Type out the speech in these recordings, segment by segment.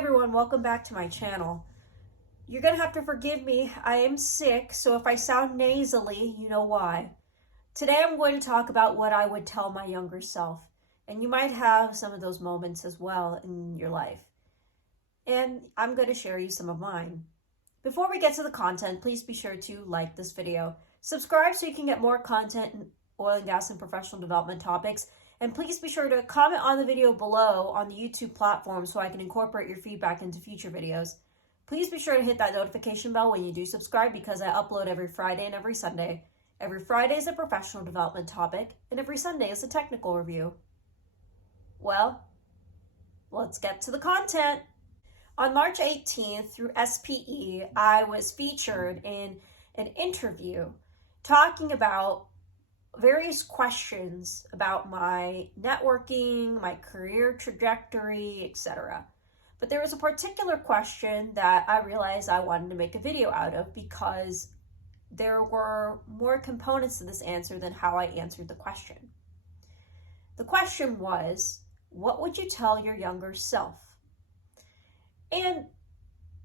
everyone, welcome back to my channel. You're gonna have to forgive me, I am sick, so if I sound nasally, you know why. Today I'm going to talk about what I would tell my younger self, and you might have some of those moments as well in your life. And I'm going to share you some of mine. Before we get to the content, please be sure to like this video, subscribe so you can get more content in oil and gas and professional development topics, and please be sure to comment on the video below on the YouTube platform so I can incorporate your feedback into future videos. Please be sure to hit that notification bell when you do subscribe because I upload every Friday and every Sunday. Every Friday is a professional development topic, and every Sunday is a technical review. Well, let's get to the content. On March 18th through SPE, I was featured in an interview talking about various questions about my networking, my career trajectory, etc. But there was a particular question that I realized I wanted to make a video out of because there were more components to this answer than how I answered the question. The question was, what would you tell your younger self? And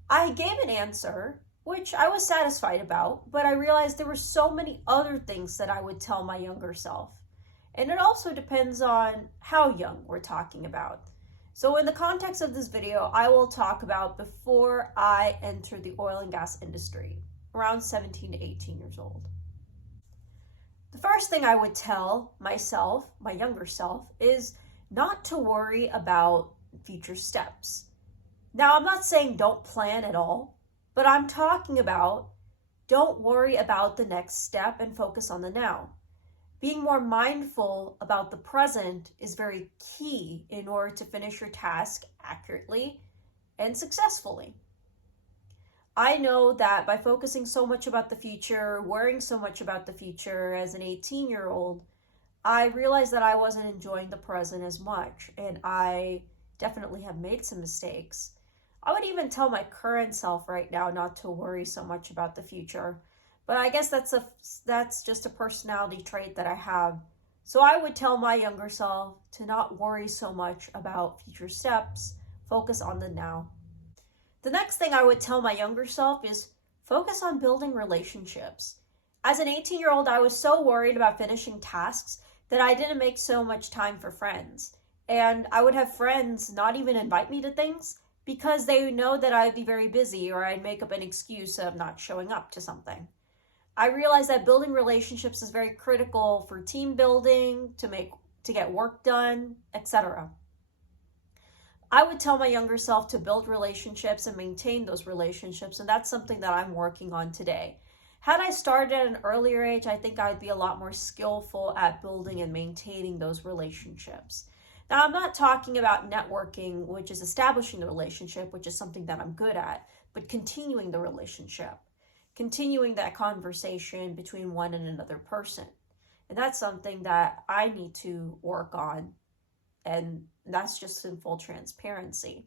I gave an answer which I was satisfied about, but I realized there were so many other things that I would tell my younger self. And it also depends on how young we're talking about. So in the context of this video, I will talk about before I entered the oil and gas industry, around 17 to 18 years old. The first thing I would tell myself, my younger self, is not to worry about future steps. Now, I'm not saying don't plan at all, but I'm talking about don't worry about the next step and focus on the now. Being more mindful about the present is very key in order to finish your task accurately and successfully. I know that by focusing so much about the future, worrying so much about the future as an 18-year-old, I realized that I wasn't enjoying the present as much, and I definitely have made some mistakes. I would even tell my current self right now not to worry so much about the future, but I guess that's just a personality trait that I have. So I would tell my younger self to not worry so much about future steps, focus on the now. The next thing I would tell my younger self is focus on building relationships. As an 18-year-old, I was so worried about finishing tasks that I didn't make so much time for friends. And I would have friends not even invite me to things because they know that I'd be very busy or I'd make up an excuse of not showing up to something. I realized that building relationships is very critical for team building, to get work done, etc. I would tell my younger self to build relationships and maintain those relationships, and that's something that I'm working on today. Had I started at an earlier age, I think I'd be a lot more skillful at building and maintaining those relationships. Now, I'm not talking about networking, which is establishing the relationship, which is something that I'm good at, but continuing the relationship, continuing that conversation between one and another person. And that's something that I need to work on, and that's just in full transparency.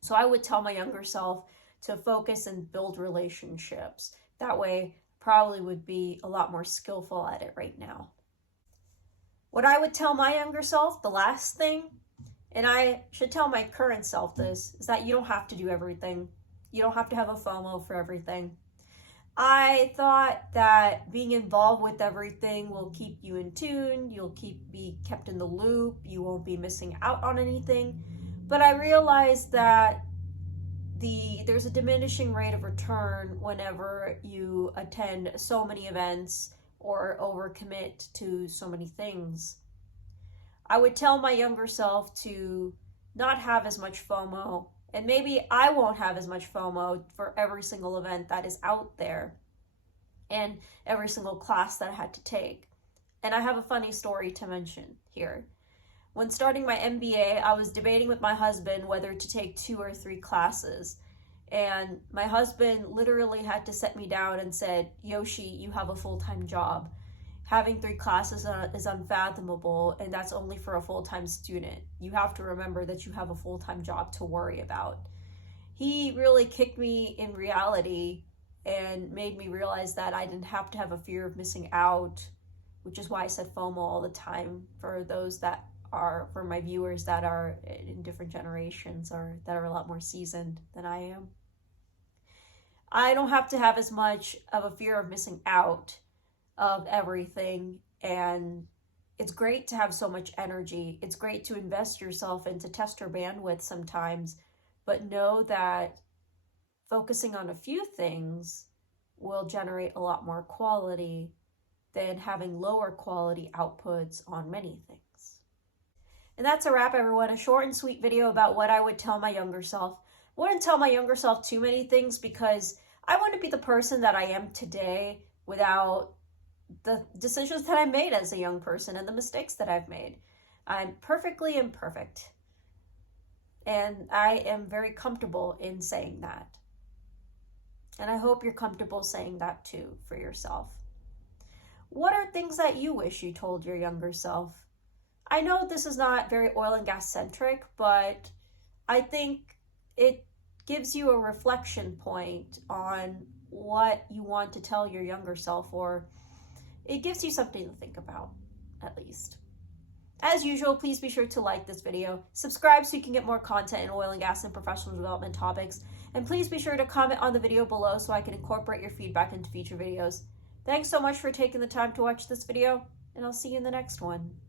So I would tell my younger self to focus and build relationships. That way, probably would be a lot more skillful at it right now. What I would tell my younger self, the last thing, and I should tell my current self this, is that you don't have to do everything. You don't have to have a FOMO for everything. I thought that being involved with everything will keep you in tune, you'll be kept in the loop, you won't be missing out on anything. But I realized that there's a diminishing rate of return whenever you attend so many events or overcommit to so many things. I would tell my younger self to not have as much FOMO, and maybe I won't have as much FOMO for every single event that is out there and every single class that I had to take. And I have a funny story to mention here. When starting my MBA, I was debating with my husband whether to take 2 or 3 classes. And my husband literally had to set me down and said, Yoshi, you have a full-time job. Having 3 classes is unfathomable, and that's only for a full-time student. You have to remember that you have a full-time job to worry about. He really kicked me in reality and made me realize that I didn't have to have a fear of missing out, which is why I said FOMO all the time for those that are for my viewers that are in different generations or that are a lot more seasoned than I am. I don't have to have as much of a fear of missing out of everything, and it's great to have so much energy. It's great to invest yourself and to test your bandwidth sometimes, but know that focusing on a few things will generate a lot more quality than having lower quality outputs on many things. And that's a wrap, everyone. A short and sweet video about what I would tell my younger self. I wouldn't tell my younger self too many things because I want to be the person that I am today without the decisions that I made as a young person and the mistakes that I've made. I'm perfectly imperfect. And I am very comfortable in saying that. And I hope you're comfortable saying that too for yourself. What are things that you wish you told your younger self? I know this is not very oil and gas centric, but I think it gives you a reflection point on what you want to tell your younger self, or it gives you something to think about, at least. As usual, please be sure to like this video, subscribe so you can get more content in oil and gas and professional development topics, and please be sure to comment on the video below so I can incorporate your feedback into future videos. Thanks so much for taking the time to watch this video, and I'll see you in the next one.